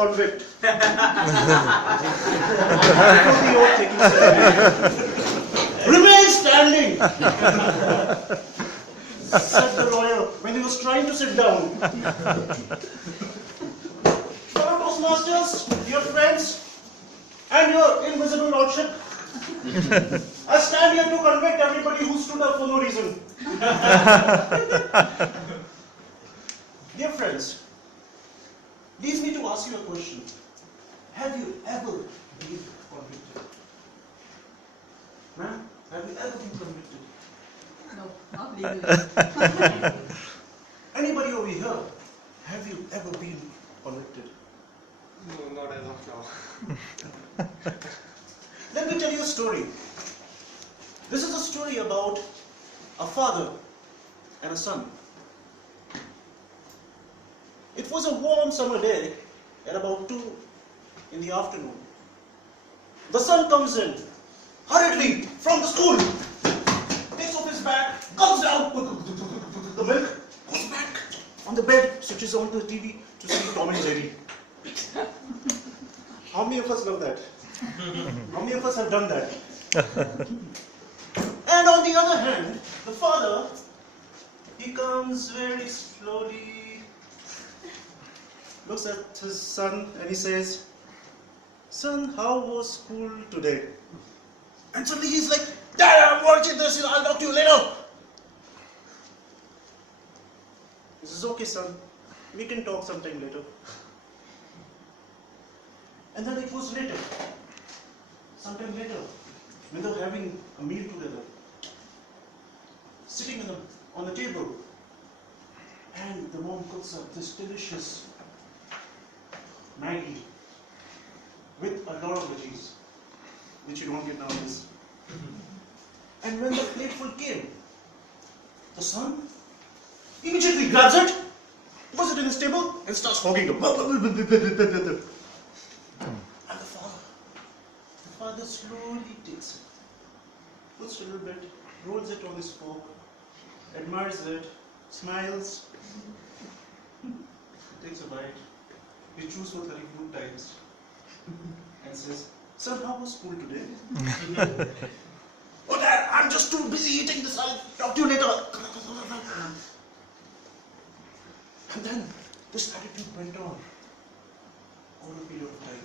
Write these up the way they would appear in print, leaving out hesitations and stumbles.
convict. Before the oath taking ceremony. Remain standing, said the lawyer when he was trying to sit down. Fellow Toastmasters, dear friends, and your invisible lordship, I stand here to convict everybody who stood up for no reason. Dear friends, leads me to ask you a question. Have you ever been convicted? Ma'am, have you ever been convicted? No, not legally. Anybody over here, have you ever been convicted? No, not as of now. Let me tell you a story. This is a story about a father and a son. It was a warm summer day at about 2 in the afternoon. The son comes in hurriedly from the school, takes off his bag, comes down, the milk, goes back on the bed, switches on the TV to see Tom and Jerry. How many of us love that? How many of us have done that? And on the other hand, the father, he comes very slowly, looks at his son and he says, "Son, how was school today?" And suddenly he's like, "Dad, I'm watching this, I'll talk to you later." He says, "Okay, son, we can talk sometime later." And then it was later, sometime later, when they were having a meal together, sitting on the table, and the mom cooks up this delicious Maggie with a lot of veggies, which you don't get nowadays. And when the plateful came, the son immediately grabs it, puts it in his table, and starts hogging it. And the father slowly takes it, puts a little bit, rolls it on his fork, admires it, smiles, takes a bite, he chews for 32 times, and says, "Son, how was school today?" "Oh, Dad, I'm just too busy eating this. I'll talk to you later." And then this attitude went on over a period of time.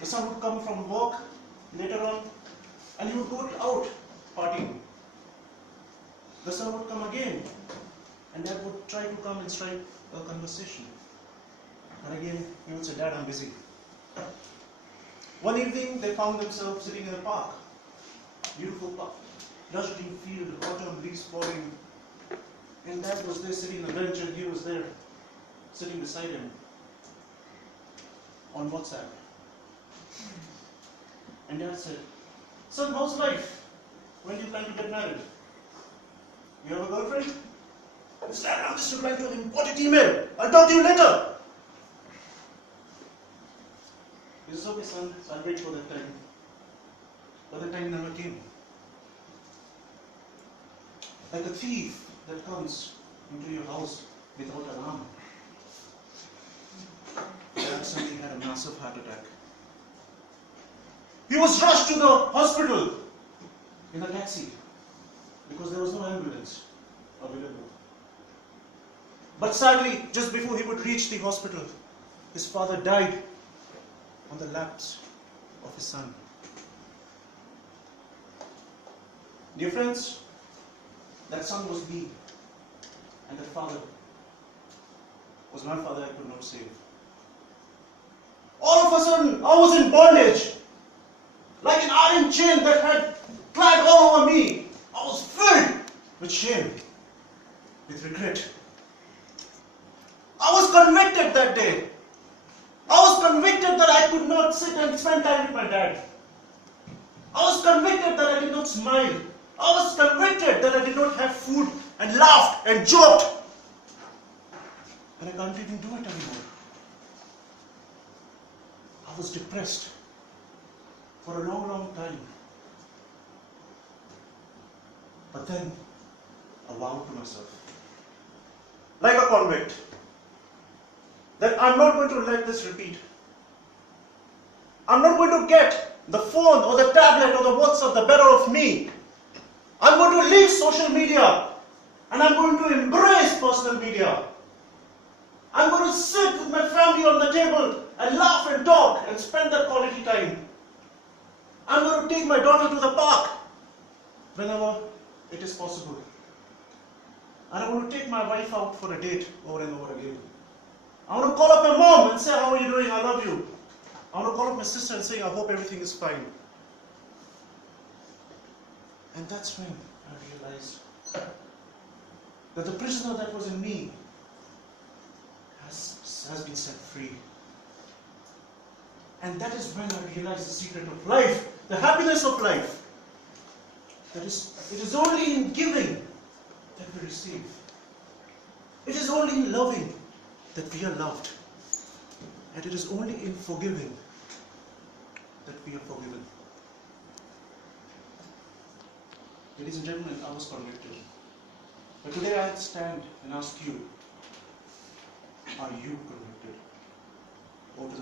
The son would come from work later on and he would go out partying. The son would come again and Dad would try to come and strike a conversation. And again he would say, "Dad, I'm busy." One evening they found themselves sitting in a park. Beautiful park. Lush green field, autumn leaves falling. And Dad was there sitting on a bench and he was there sitting beside him on WhatsApp. And Dad said, "Son, how's life? When do you plan to get married? You have a girlfriend?" He said, "Dad, I'm just replying to an important email. I'll talk to you later." He says, "Okay, son, I'll wait for that time." But the time never came. Like a thief that comes into your house without alarm. Dad suddenly had a massive heart attack. He was rushed to the hospital in a taxi because there was no ambulance available. But sadly, just before he would reach the hospital, his father died on the laps of his son. Dear friends, that son was me, and that father was my father I could not save. All of a sudden, I was in bondage, like an iron chain that had clagged all over me. I was filled with shame, with regret. I was convicted that day. I was convicted that I could not sit and spend time with my dad. I was convicted that I did not smile. I was convicted that I did not have food and laughed and joked. And I can't even do it anymore. I was depressed for a long, long time. But then I vowed to myself, like a convict, that I'm not going to let this repeat. I'm not going to get the phone or the tablet or the WhatsApp the better of me. I'm going to leave social media and I'm going to embrace personal media. I'm going to sit with my family on the table and laugh and talk and spend that quality time. I'm going to take my daughter to the park whenever it is possible. And I want to take my wife out for a date over and over again. I want to call up my mom and say, how are you doing? I love you. I want to call up my sister and say, I hope everything is fine. And that's when I realized that the prisoner that was in me has been set free. And that is when I realized the secret of life, the happiness of life. That is, it is only in giving that we receive. It is only in loving that we are loved. And it is only in forgiving that we are forgiven. Ladies and gentlemen, I was convicted. But today I stand and ask you, are you convicted? Over to the